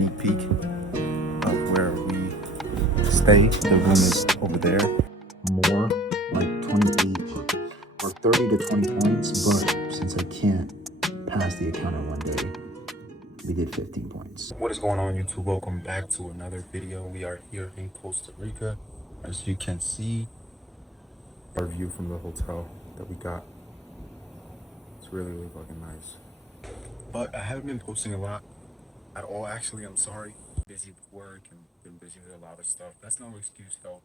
sneak peek of where we stay. The room is over there. More like 28 or 30 to 20 points, but since I can't pass the account in one day, we did 15 points. What is going on, YouTube? Welcome back to another video. We are here in Costa Rica. As you can see, our view from the hotel that we got. It's really fucking nice. But I haven't been posting a lot at all. Actually, I'm sorry. Busy with work and been busy with a lot of stuff. That's no excuse though.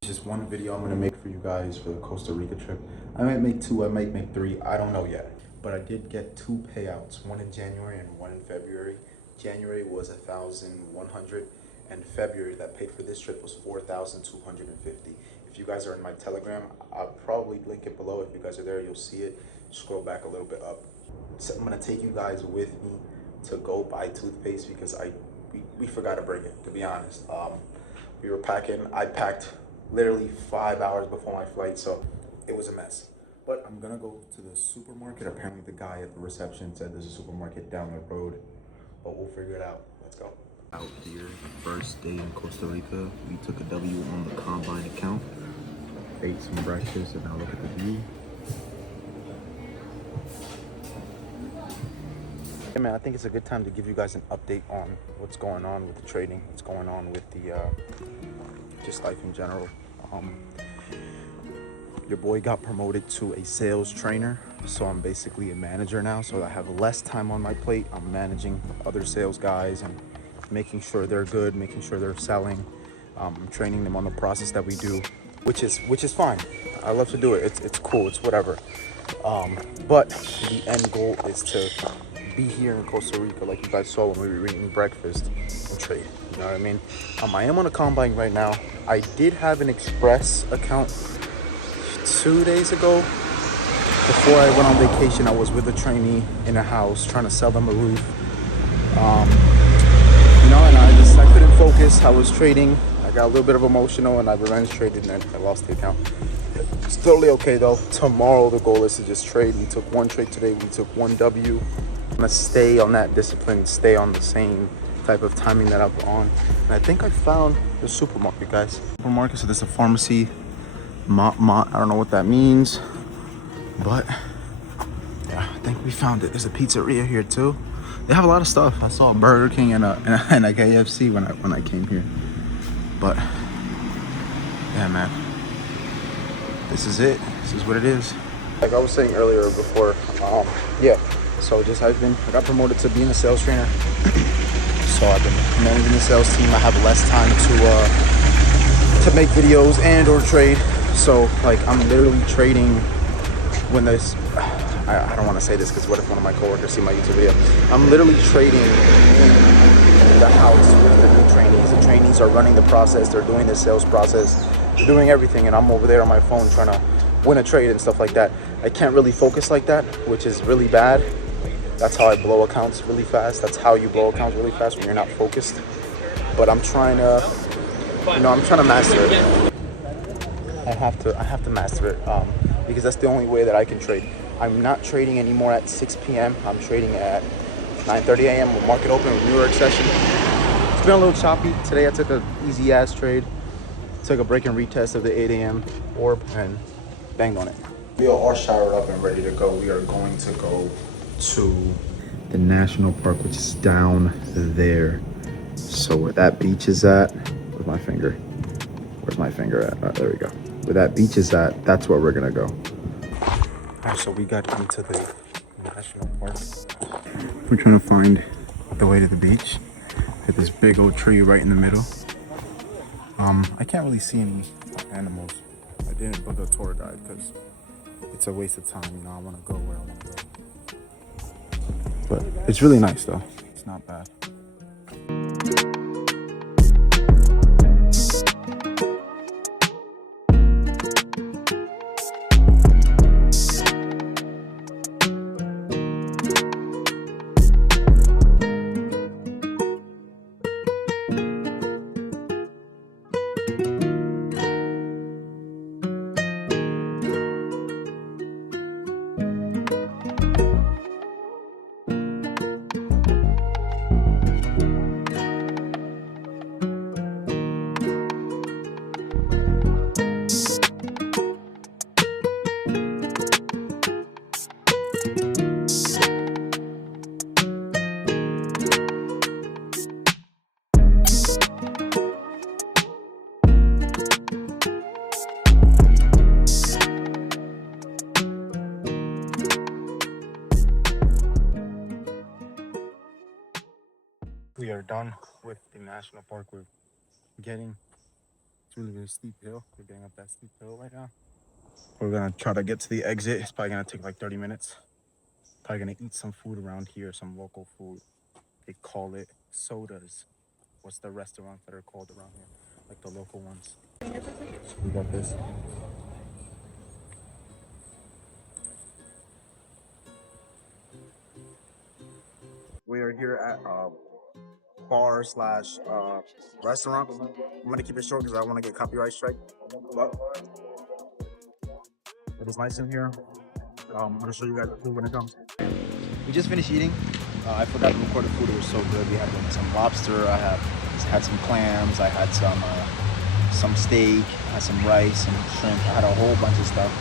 Just one video I'm gonna make for you guys for the Costa Rica trip. I might make two, I might make three, I don't know yet. But I did get two payouts, one in January and one in February. January was 1,100, and February that paid for this trip was 4,250. If you guys are in my Telegram, I'll probably link it below. If you guys are there, you'll see it. Scroll back a little bit up. So I'm gonna take you guys with me to go buy toothpaste because we forgot to bring it, to be honest. We were packing, I packed literally 5 hours before my flight, so it was a mess. But I'm gonna go to the supermarket. Apparently the guy at the reception said there's a supermarket down the road, but we'll figure it out. Let's go. Out here, first day in Costa Rica, we took a W on the combine account, ate some breakfast, and now look at the view. Hey man, I think it's a good time to give you guys an update on what's going on with the trading, what's going on with the just life in general. Your boy got promoted to a sales trainer, so I'm basically a manager now, so I have less time on my plate. I'm managing other sales guys and making sure they're good, making sure they're selling. I'm training them on the process that we do, which is fine. I love to do it. It's cool, it's whatever. But the end goal is to be here in Costa Rica, like you guys saw when we were eating breakfast, and trade. You know what I mean? I am on a combine right now. I did have an Express account 2 days ago. Before I went on vacation, I was with a trainee in a house trying to sell them a roof. You know, and I couldn't focus. I was trading. I got a little bit of emotional, and I revenge traded, and I lost the account. It's totally okay though. Tomorrow the goal is to just trade. We took one trade today. We took one W. I'm gonna stay on that discipline, stay on the same type of timing that I'm on. And I think I found the supermarket, guys. Supermarket, so there's a pharmacy. I don't know what that means, but yeah, I think we found it. There's a pizzeria here too. They have a lot of stuff. I saw a Burger King and a KFC when I came here. But yeah, man, this is it. This is what it is. Like I was saying earlier before, yeah. So I got promoted to being a sales trainer. So I've been managing the sales team. I have less time to make videos and or trade. So like I'm literally trading when there's, I don't want to say this because what if one of my coworkers see my YouTube video? I'm literally trading in the house with the new trainees. The trainees are running the process. They're doing the sales process. They're doing everything, and I'm over there on my phone trying to win a trade and stuff like that. I can't really focus like that, which is really bad. That's how I blow accounts really fast. That's how you blow accounts really fast when you're not focused. But I'm trying to, I'm trying to master it. I have to master it because that's the only way that I can trade. I'm not trading anymore at 6 p.m. I'm trading at 9:30 a.m. with market open with New York session. It's been a little choppy. Today I took an easy ass trade. Took a break and retest of the 8 a.m. orb and banged on it. We are all showered up and ready to go. We are going to go to the national park, which is down there. So where that beach is at, where's my finger at? There we go. Where that beach is at, that's where we're gonna go. All right, so we got into the national park. We're trying to find the way to the beach. Hit this big old tree right in the middle. I can't really see any animals. I didn't book a tour guide because it's a waste of time. I want to go where I want to go. But it's really nice though. It's not bad. We are done with the national park. We're getting, it's really steep hill. We're getting up that steep hill right now. We're gonna try to get to the exit. It's probably gonna take like 30 minutes. Probably gonna eat some food around here, some local food. They call it sodas. What's the restaurants that are called around here? Like the local ones. We got this. We are here at bar slash restaurant. I'm gonna keep it short because I want to get copyright strike. But it is nice in here. I'm gonna show you guys the food when it comes. We just finished eating. I forgot to record the food. It was so good. We had some lobster. I had some clams. I had some steak. I had some rice, some shrimp. I had a whole bunch of stuff.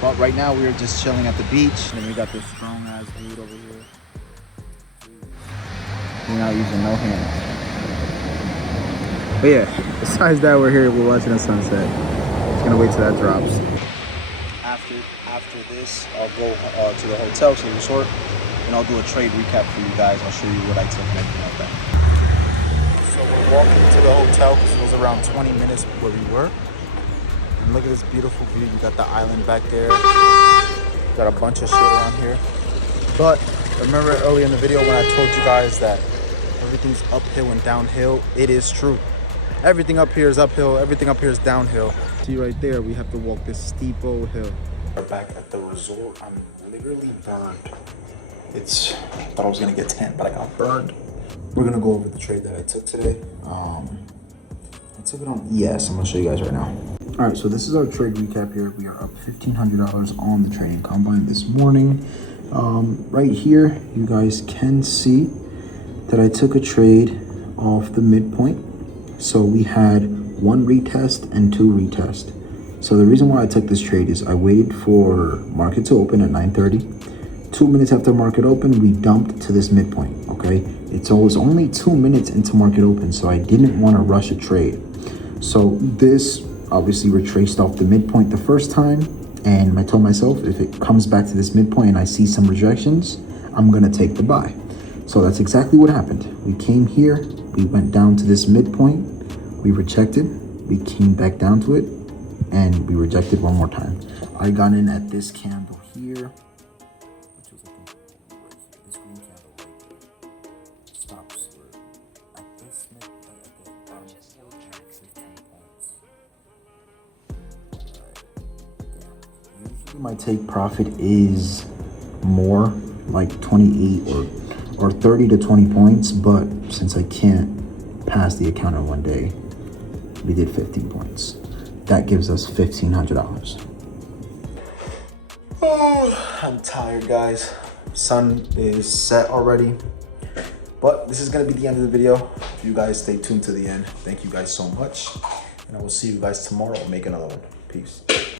But right now we are just chilling at the beach, and we got this strong ass dude over here. We're not using no hands. But yeah, besides that, we're here. We're watching the sunset. Just gonna wait till that drops. After this, I'll go to the hotel, to the resort, and I'll do a trade recap for you guys. I'll show you what I took and everything like that. So we're walking to the hotel because it was around 20 minutes where we were. And look at this beautiful view. You got the island back there. Got a bunch of shit around here. But remember earlier in the video when I told you guys that everything's uphill and downhill? It is true. Everything up here is uphill. Everything up here is downhill. See right there, we have to walk this steep old hill. We're back at the resort. I'm literally burned. I thought I was gonna get 10, but I got burned. We're gonna go over the trade that I took today. I took it on ES. I'm gonna show you guys right now. All right, so this is our trade recap here. We are up $1,500 on the trading combine this morning. Right here, you guys can see that I took a trade off the midpoint. So we had 1 retest and 2 retest. So the reason why I took this trade is I waited for market to open at 9:30. 2 minutes after market open, we dumped to this midpoint, okay? It's always only 2 minutes into market open, so I didn't want to rush a trade. So this obviously retraced off the midpoint the first time, and I told myself if it comes back to this midpoint and I see some rejections, I'm gonna take the buy. So that's exactly what happened. We came here, we went down to this midpoint, we rejected, we came back down to it, and we rejected one more time. I got in at this candle here, which was I think right here, this green candle right there. Stops at this midpoint, at the bottom of 15 points. Usually my take profit is more, like 28 or 30 to 20 points, but since I can't pass the account in one day, we did 15 points. That gives us $1,500. Oh, I'm tired, guys. Sun is set already. But this is gonna be the end of the video. You guys stay tuned to the end. Thank you guys so much. And I will see you guys tomorrow. Make another one. Peace.